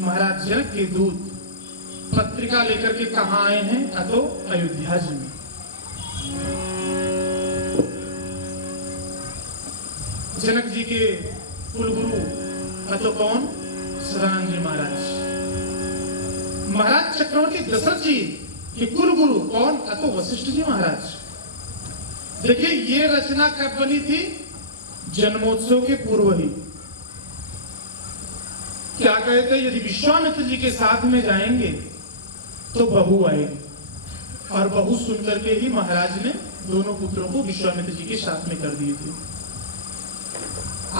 महाराज जनक के दूत पत्रिका लेकर के कहां आए हैं? अतो अयोध्या जी में। जनक जी के कुलगुरु अतो कौन? सदानंद जी महाराज। महाराज चक्रवर्ती दशरथ जी के कुलगुरु कौन? अतो वशिष्ठ जी महाराज। देखिए ये रचना कब बनी थी? जन्मोत्सव के पूर्व ही। क्या कहते हैं? यदि विश्वामित्र जी के साथ में जाएंगे तो बहू आएगी, और बहू सुनकर के ही महाराज ने दोनों पुत्रों को विश्वामित्र जी के साथ में कर दिए थे।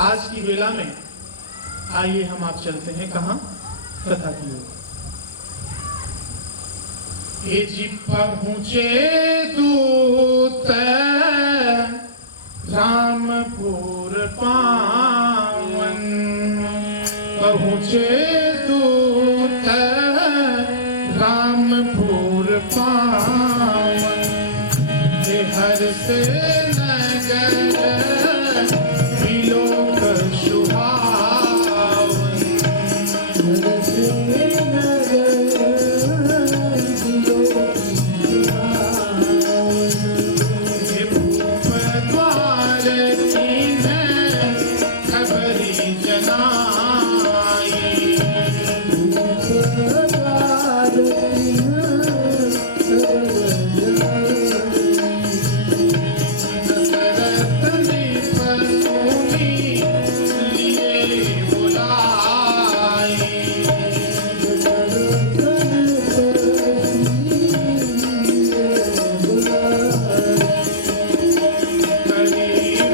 आज की वेला में आइए हम आप चलते हैं कहां? कथा की ओर। ए जी पहुंचे दूत रामपुर पावन, पहुंचे दूत रामपुर पावन, हर से नगर विलोक सुहावन, हर से नगर विलोक सुहावन, ये भूप द्वार कीन खबरी जनाई, भूप द्वार कीन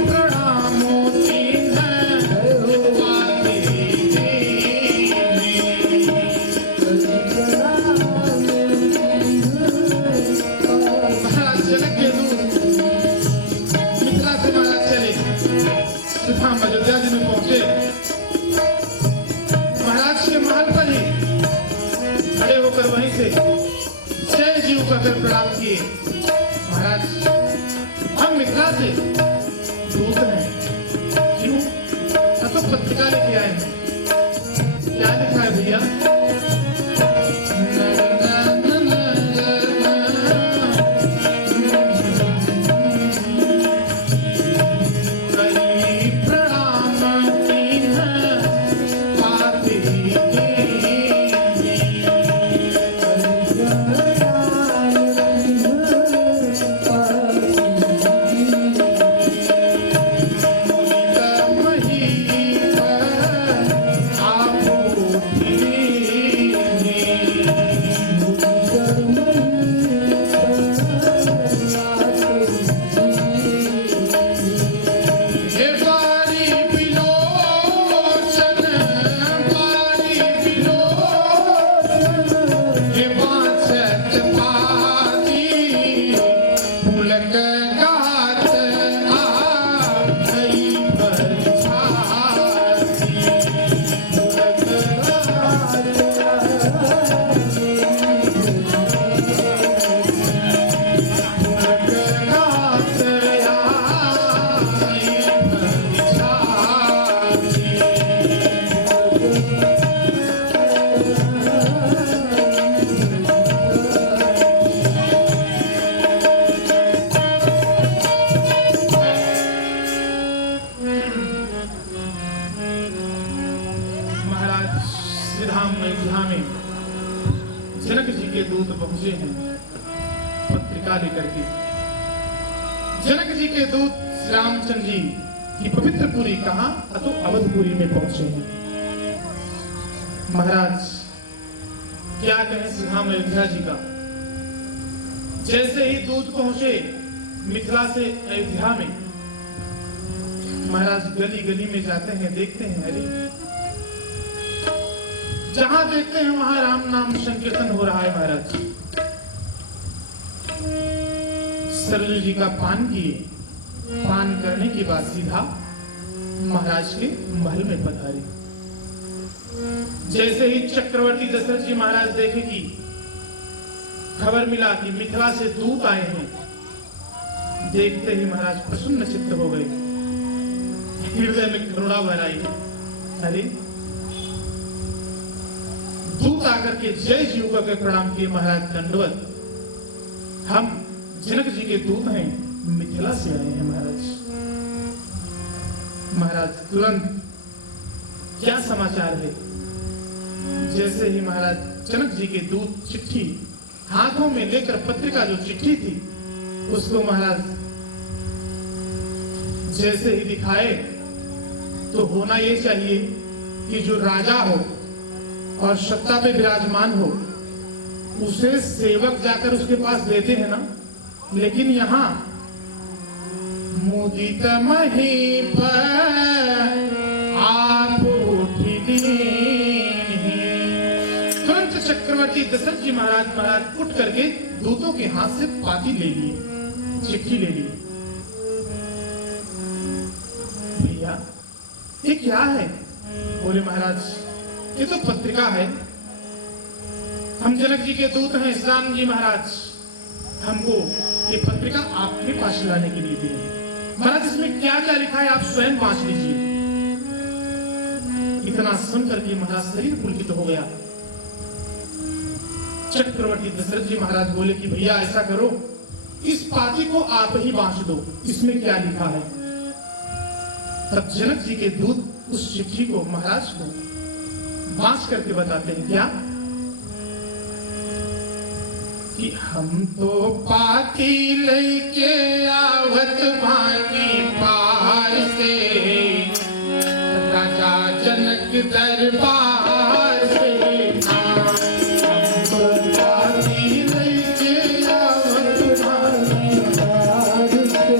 प्रणाम किए। महाराज हम मिथिला से दूत हैं। क्यों? तो पत्रिका लेके आए हैं। क्या लिखा है भैया? जनक जी के दूत पहुंचे हैं पत्रिका लेकर के। जनक जी के दूत रामचंद्र जी की पवित्र पुरी कहां? तो अवधपुरी में पहुंचे हैं। महाराज क्या कहें श्री राम अयोध्या जी का। जैसे ही दूत पहुंचे मिथिला से अयोध्या में, महाराज गली गली में जाते हैं, देखते हैं अरे जहां देखते हैं वहां राम नाम संकीर्तन हो रहा है। महाराज सरजू जी का पान किए, पान करने के बाद सीधा महाराज के महल में पधारे। जैसे ही चक्रवर्ती दशरथ जी महाराज देखे कि खबर मिला कि मिथिला से दूत आए हैं, देखते ही महाराज प्रसन्न चित्त हो गए, हृदय में करुणा भर आई। अरे दूत आकर के जय जीव के प्रणाम किए। महाराज दंडवत, हम जनक जी के दूत हैं, मिथिला से आए हैं महाराज। महाराज तुरंत क्या समाचार है? जैसे ही महाराज जनक जी के दूत चिट्ठी हाथों में लेकर, पत्रिका जो चिट्ठी थी उसको महाराज जैसे ही दिखाए, तो होना ये चाहिए कि जो राजा हो और सत्ता पे विराजमान हो उसे सेवक जाकर उसके पास देते हैं ना, लेकिन यहाँ मुदित महीप आप उठी दीन्हि। तुरंत चक्रवर्ती दशरथ जी महाराज उठ करके दूतों के हाथ से पाती ले लिए, चिट्ठी ले ली। भैया ये क्या है? बोले महाराज ये तो पत्रिका है, हम जनक जी के दूत हैं, राम जी महाराज हमको ये पत्रिका आपके पास लाने के लिए दी है। महाराज इसमें क्या क्या लिखा है आप स्वयं वांच लीजिए। इतना सुनकर के महाराज शरीर पुलकित हो गया। चक्रवर्ती दशरथ जी महाराज बोले कि भैया ऐसा करो, इस पाती को आप ही वांच दो, इसमें क्या लिखा है। तब जनक जी के दूत उस चिट्ठी को महाराज को वांच करके बताते हैं क्या कि हम तो पाती लेके आवत भानी पार से, राजा जनक दरबार से। हम तो पाती लेके आवत भानी पार से,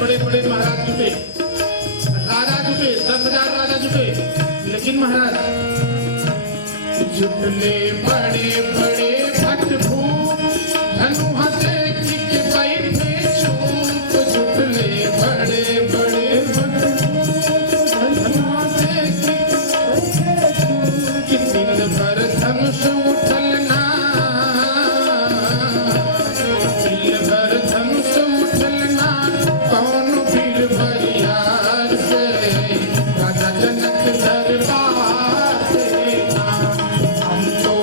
बड़े बड़े महाराज जुटे, राजा जुटे, 10,000 राजा जुटे, लेकिन महाराज जुटले बड़े बड़े भट भूप, धनु हसे के बैठे चूप। जुटले बड़े बड़े भट भूप, धनु हसे कि दिन भर धनुष उठलना, दिन भर धनुष उठलना, कौन भीड़ भरियार से, राजा जनक दरबार से। हम तो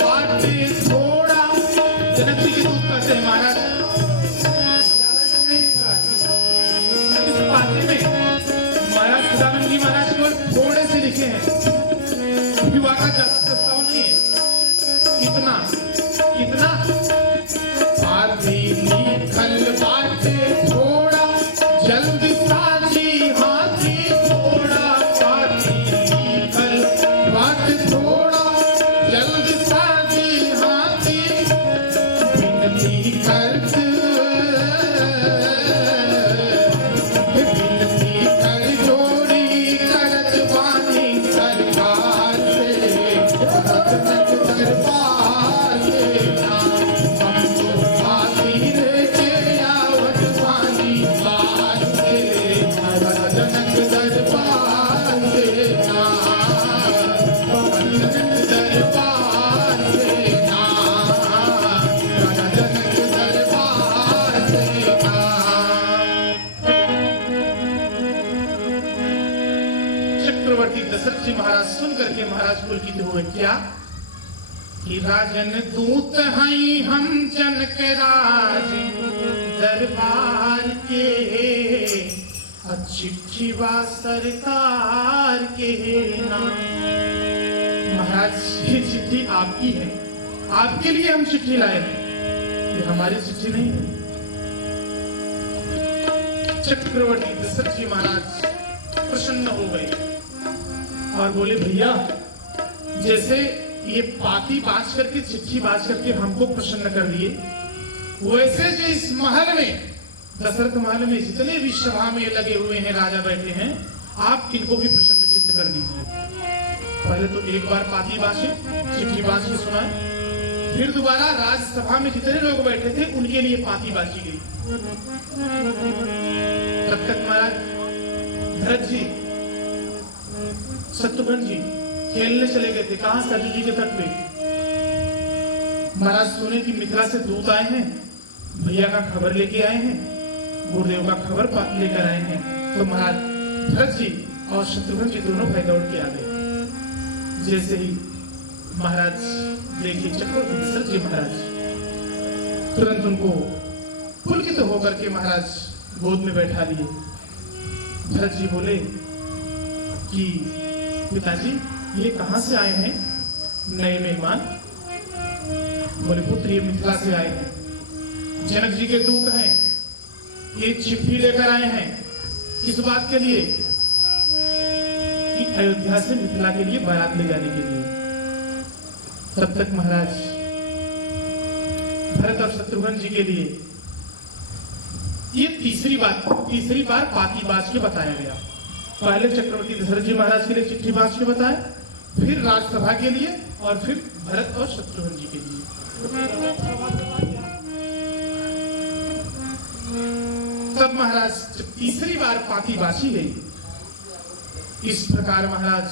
बाटे थोड़ा। जनक जी के दूत कहते हैं महाराज इस पाते में महाराज सदानंद जी महाराज केवल थोड़े से लिखे हैं, विवाह का प्रस्ताव नहीं है। कितना कितना आधी लिखल बाटे थोड़ा, जल्दी साजी हाथी थोड़ा। आधी लिखल बाटे थोड़ा, जल्दी साजी हाथी। विनती करत जोड़ी करत वाणी सरकार से। जनक दरबार से हमको हाथी लेके आवत वाणी बार से। जनक दरबार से जनक दरबार से जनक दरबार से। चक्रवर्ती दशरथ जी महाराज सुन करके महाराज पुलकित हुए। क्या कि राजन दूत हैं हम जनक राज दरबार के, चिट्ठी बा सरकार के नाम। महाराज ये चिट्ठी आपकी है, आपके लिए हम चिट्ठी लाए हैं, ये हमारी चिट्ठी नहीं है। चक्रवर्ती दशरथ जी महाराज प्रसन्न हो गए और बोले भैया जैसे ये पाती बाज करके चिट्ठी बाज करके हमको प्रसन्न कर दिए, वैसे जो इस महल में दशरथ महल में जितने भी सभा में लगे हुए हैं राजा बैठे हैं, आप इनको भी प्रसन्न चित्त कर दीजिए। पहले तो एक बार पाती बाजी चिट्ठी बाज के सुनाए, फिर दोबारा राजसभा में जितने लोग बैठे थे उनके लिए पाती बाजी गई। तब तक महाराज भरत जी शत्रुघ्न जी खेलने चले गए थे। कहां? सरजू जी के तट पे। महाराज सुने कि मिथिला से दूत आए हैं, भैया का खबर लेके आए हैं, गुरुदेव का खबर लेकर आए हैं। तो महाराज भरत जी और शत्रुघ्न जी दोनों भाई दौड़ के आ गए। जैसे ही महाराज देखिए चक्रवर्ती दशरथ जी महाराज तुरंत उनको पुलकित होकर के महाराज गोद में बैठा लिए। भरत जी बोले कि पिताजी ये कहां से आए हैं नए मेहमान? बोले पुत्र ये मिथिला से आए हैं, जनक जी के दूत हैं, ये चिट्ठी लेकर आए हैं। किस बात के लिए? कि अयोध्या से मिथिला के लिए बारात ले जाने के लिए। तब तक महाराज भरत और शत्रुघ्न जी के लिए ये तीसरी बार पाती बाज के बताया गया। पहले चक्रवर्ती दशरथ जी महाराज के लिए चिट्ठी बाज के बताया, फिर राजसभा के लिए और फिर भरत और शत्रुघ्न जी के लिए। तब महाराज तीसरी बार पाती बाजी गई। इस प्रकार महाराज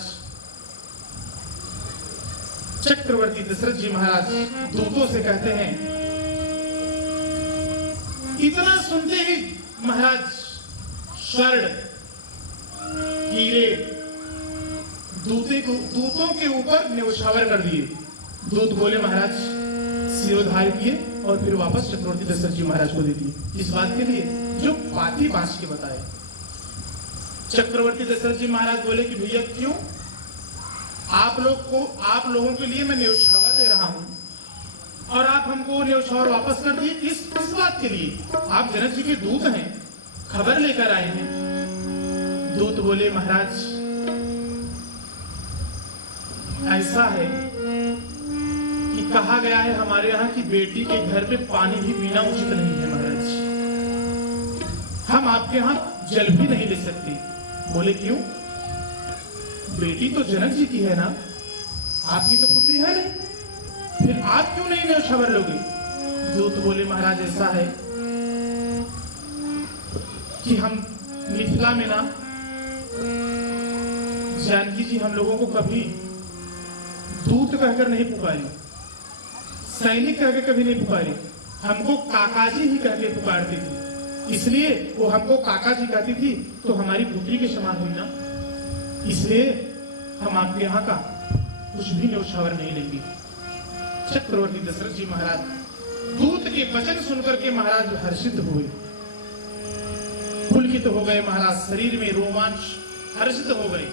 चक्रवर्ती दशरथ जी महाराज दूतों से कहते हैं। इतना सुनते ही महाराज स्वर्ण हीरे दूतों के ऊपर न्यौछावर कर दिए। दूत बोले महाराज सिरोधार्य किए और फिर वापस चक्रवर्ती दशरथ जी महाराज को दे दिए। इस बात के लिए जो पाती बाज के बताए। चक्रवर्ती दशरथ जी महाराज बोले कि भैया क्यों? आप लोगों के लिए मैं न्यौछावर दे रहा हूं और आप हमको न्यौछावर वापस कर दिए। इस बात के लिए आप जनक जी के दूत हैं, खबर लेकर आए हैं। दूत बोले महाराज ऐसा है कि कहा गया है हमारे यहाँ की बेटी के घर पे पानी भी पीना उचित नहीं है महाराज, हम आपके यहाँ जल भी नहीं ले सकते। बोले क्यों? बेटी तो जनक जी की है ना, आपकी तो पुत्री है नहीं, फिर आप क्यों नहीं न्यौछावर लोगे? दूत बोले महाराज ऐसा है कि हम मिथिला में ना जानकी जी हम लोगों को कभी दूत कहकर नहीं पुकारी, सैनिक कहकर कभी नहीं पुकारी, हमको काकाजी ही कहकर पुकारती थी। इसलिए वो हमको काका जी कहती थी तो हमारी पुत्री के समान हुई ना, इसलिए हम आपके यहाँ का कुछ भी न्यौछावर नहीं लेंगे। चक्रवर्ती दशरथ जी महाराज दूत के वचन सुनकर के महाराज हर्षित हुए, पुलकित हो गए महाराज, शरीर में रोमांच हर्षित हो गए।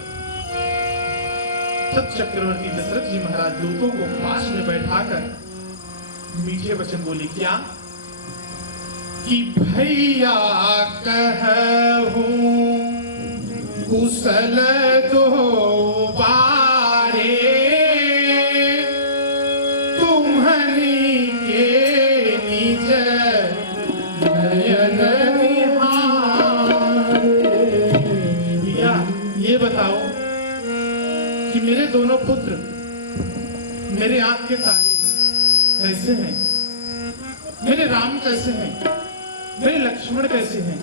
तब चक्रवर्ती दशरथ जी महाराज दूतों को पास में बैठाकर मीठे वचन बोले, क्या कि भैया कहूं कुशल दो बारे, तुम्हारी के निज नयन निहारे। भैया ये बताओ कि मेरे दोनों पुत्र, मेरे आंख के तारे कैसे हैं, मेरे राम कैसे हैं, मेरे लक्ष्मण कैसे हैं,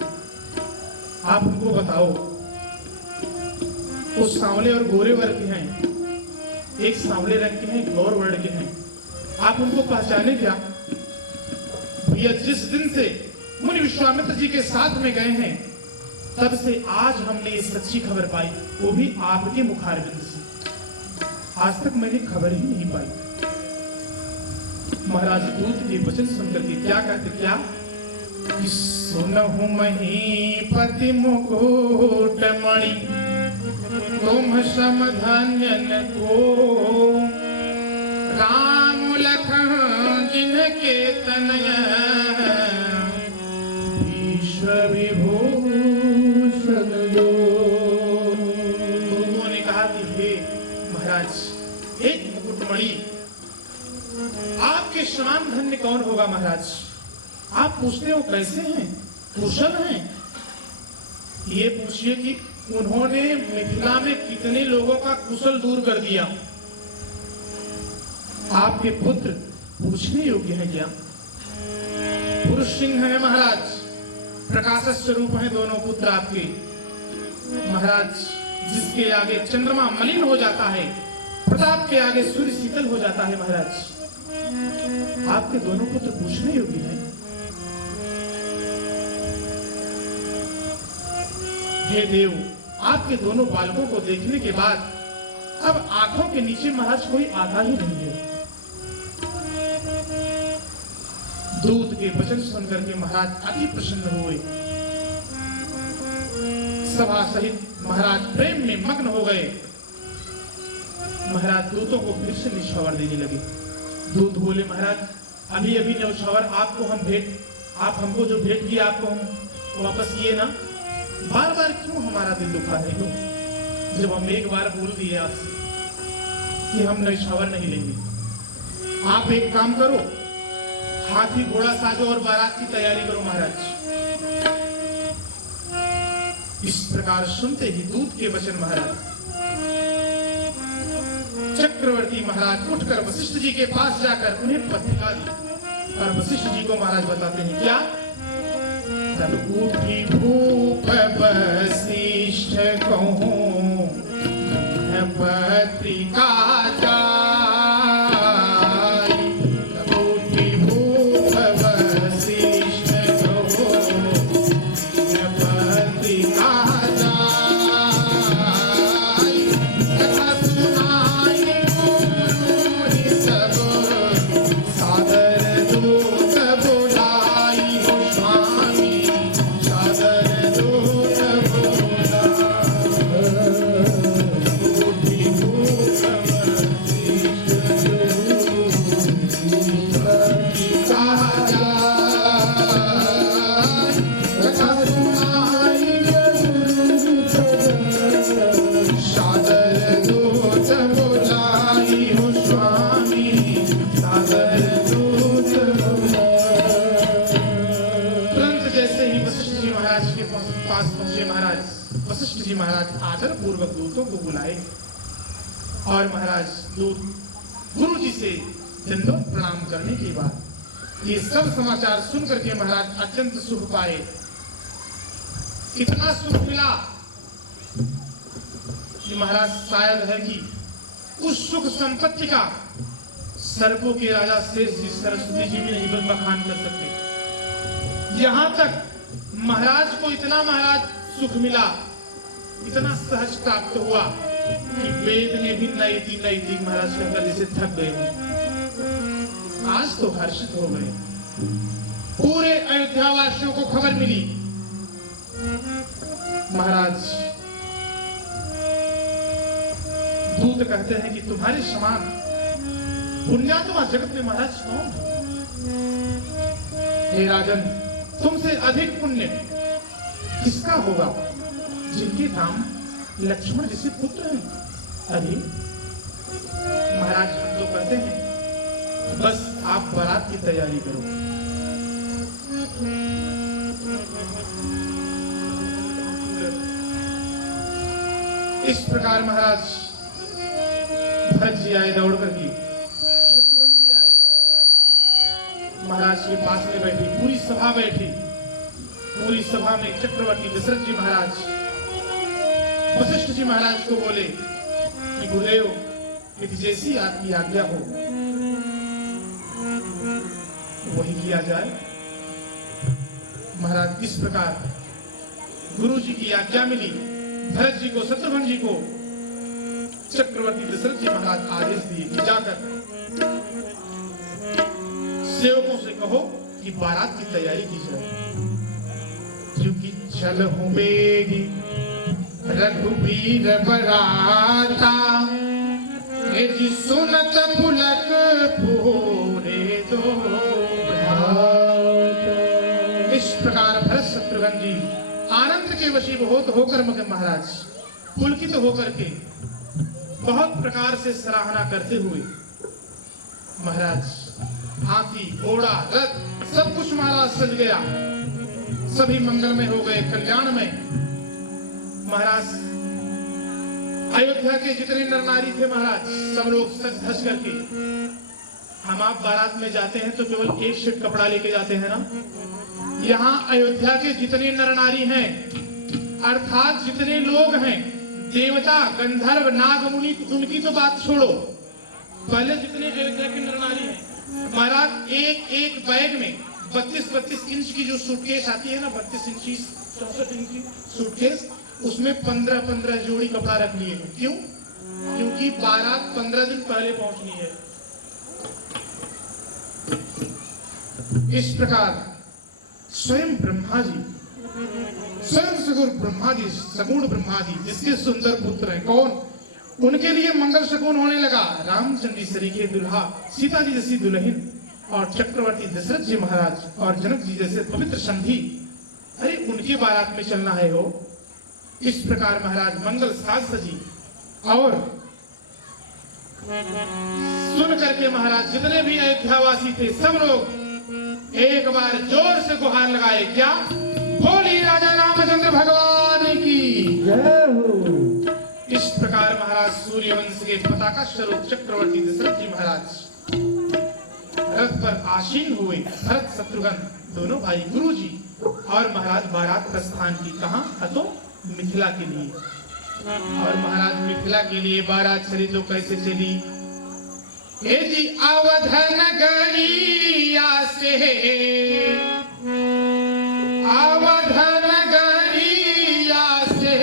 आप उनको बताओ। वो सांवले और गोरे वर्ग के हैं, एक सांवले रंग के हैं, गौर वर्ण के हैं, आप उनको पहचाने क्या? भैया जिस दिन से मुनि विश्वामित्र जी के साथ में गए हैं, तब से आज हमने ये सच्ची खबर पाई, वो भी आपके मुखारबिंद से। आज तक मैंने खबर ही नहीं पाई। महाराज दूत के वचन सुनकर के क्या कहते, क्या कि सुनहु महीपति मुकुट मणि, तुम सम धन्य को, राम लखन जिनके तनय, विश्व विभूषण जो। उन्होंने कहा कि हे महाराज, एक मुकुटमणि, आपके समान धन्य कौन होगा महाराज? आप पूछते हो कैसे हैं, कुशल हैं? ये पूछिए कि उन्होंने मिथिला में कितने लोगों का कुशल दूर कर दिया। आपके पुत्र पूछने योग्य है क्या? पुरुष सिंह है महाराज, प्रकाश स्वरूप है दोनों पुत्र आपके महाराज। जिसके आगे चंद्रमा मलिन हो जाता है, प्रताप के आगे सूर्य शीतल हो जाता है महाराज। आपके दोनों पुत्र पूछने योग्य हैं। हे देव, आपके दोनों बालकों को देखने के बाद अब आंखों के नीचे महाराज कोई आता ही नहीं है। दूत के वचन सुनकर के महाराज अति प्रसन्न हुए। सभा सहित महाराज प्रेम में मग्न हो गए। महाराज दूतों को फिर से निछावर देने लगे। दूत बोले, महाराज अभी अभी न्यौछावर आपको हम भेंट, आप हमको जो भेंट किया आपको हम वापस किए ना, बार बार क्यों हमारा दिल दुखा है? क्यों? जब हम एक बार बोल दिए आपसे कि हम न्यौछावर नहीं लेंगे। आप एक काम करो, हाथी घोड़ा साजो और बारात की तैयारी करो महाराज। इस प्रकार सुनते ही दूत के वचन महाराज चक्रवर्ती महाराज उठकर वशिष्ठ जी के पास जाकर उन्हें पत्रिका दी और वशिष्ठ जी को महाराज बताते हैं क्या? तब उठी भूप वशिष्ठ कहूं पत्रिका आदर पूर्वक दूतों को बुलाए और महाराज दूत गुरु जी से दंडोत प्रणाम करने के बाद ये सब समाचार सुनकर के महाराज अत्यंत सुख पाए। इतना सुख मिला कि महाराज शायद है कि उस सुख संपत्ति का सर्पों के राजा शेष जी सरस्वती जी भी नहीं बखान कर सकते। यहां तक महाराज को इतना महाराज सुख मिला, इतना सहज प्राप्त हुआ कि वेद ने भी नई थी महाराज कहकर जैसे थक गए। तो हर्षित हो गए। पूरे अयोध्या वासियों को खबर मिली, महाराज दूत कहते हैं कि तुम्हारे समान पुण्यात्मा जगत में महाराज कौन है? हे राजन, तुमसे अधिक पुण्य किसका होगा जिनके नाम लक्ष्मण जैसे पुत्र हैं? अरे महाराज हम तो कहते हैं बस आप बारात की तैयारी करो। इस प्रकार महाराज भरत जी आए दौड़ करके, शत्रुघ्न जी आए, महाराज के पास में बैठी, पूरी सभा बैठी। पूरी सभा में चक्रवर्ती दशरथ जी महाराज वशिष्ठ जी महाराज को बोले कि गुरुदेव यदि जैसी आपकी आज्ञा हो वही किया जाए। महाराज इस प्रकार गुरु जी की आज्ञा मिली। भरत जी को, शत्रुघ्न जी को चक्रवर्ती दशरथ जी महाराज आदेश दिए कि जाकर सेवकों से कहो कि बारात की तैयारी की जाए, क्योंकि चल हूं बेगी रघुबीर बराता, जी सुनत पुलक पूरे दो। इस प्रकार भरत शत्रुघ्न जी आनंद के वशीभूत होकर मगन महाराज पुलकित होकर के बहुत प्रकार से सराहना करते हुए महाराज हाथी, घोड़ा, रथ सब कुछ महाराज सज गया, सभी मंगलमय हो गए, कल्याण में। महाराज अयोध्या के जितने नर नारी थे महाराज सब लोग सज धज करके, हम आप बारात में जाते हैं तो केवल एक सेट कपड़ा लेके जाते हैं ना, यहाँ अयोध्या के जितने नर नारी हैं अर्थात जितने लोग हैं, देवता, गंधर्व, नाग, मुनि, उनकी तो बात छोड़ो, पहले जितने अयोध्या के नर नारी हैं महाराज एक एक बैग में 32-32 इंच की जो सूटकेस आती है ना, 32 इंची 64 इंच की सूटकेस, उसमें 15-15 जोड़ी कपड़ा रख लिए। क्यों? क्योंकि बारात 15 दिन पहले पहुंचनी है। इस प्रकार स्वयं ब्रह्मा जी, स्वयं सगुण ब्रह्मा जी, सगुण ब्रह्मा जी जिसके सुंदर पुत्र हैं, कौन? उनके लिए मंगल शकुन होने लगा। रामचंद्र सरीखे दुल्हा, सीता जी जैसी दुल्हन और चक्रवर्ती दशरथ जी महाराज और जनक जी जैसे पवित्र संधि, अरे उनकी बारात में चलना है हो। इस प्रकार महाराज मंगल साज सजी और सुन करके महाराज जितने भी अयोध्यावासी थे सब लोग एक बार जोर से गुहार लगाए, क्या? बोली राजा रामचंद्र भगवान की जय हो। इस प्रकार महाराज सूर्यवंश के पताका स्वरूप चक्रवर्ती दशरथ जी महाराज रथ पर आसीन हुए। भरत शत्रुघ्न दोनों भाई गुरु जी और महाराज बारात प्रस्थान की, कहां? तो मिथिला के लिए। और महाराज मिथिला के लिए बारात चली तो कैसे चली? हे जी अवध नगरिया से, अवध नगरिया से,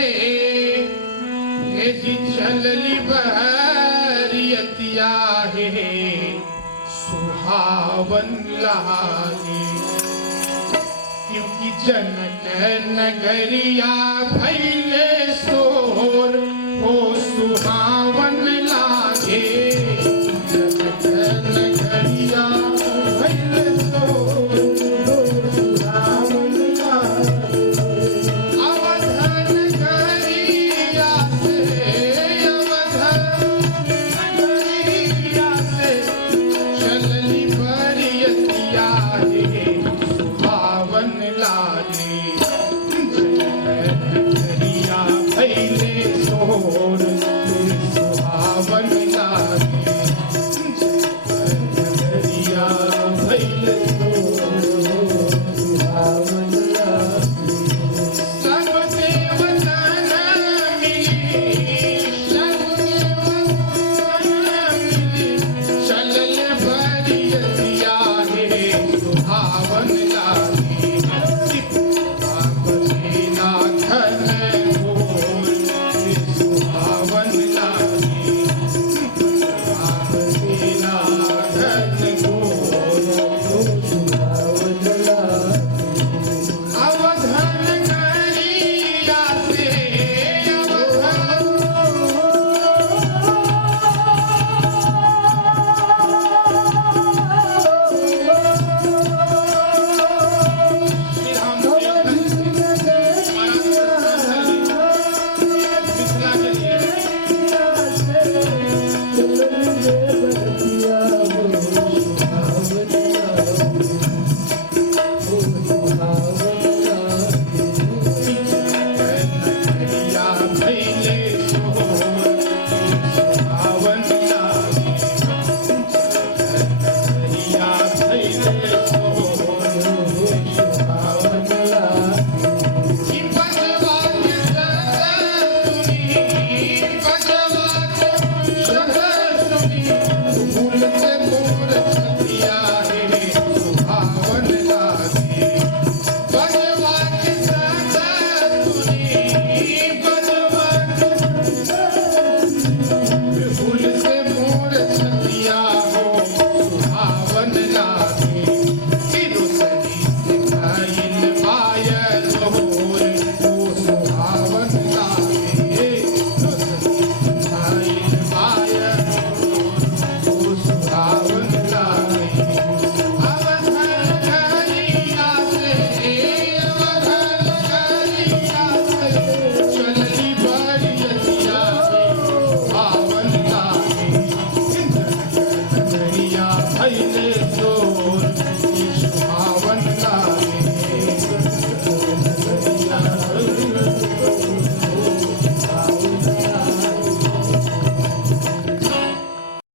हे जी चलली बहरियतिया है, सुहावन लागे, क्योंकि जनक नगरिया भैले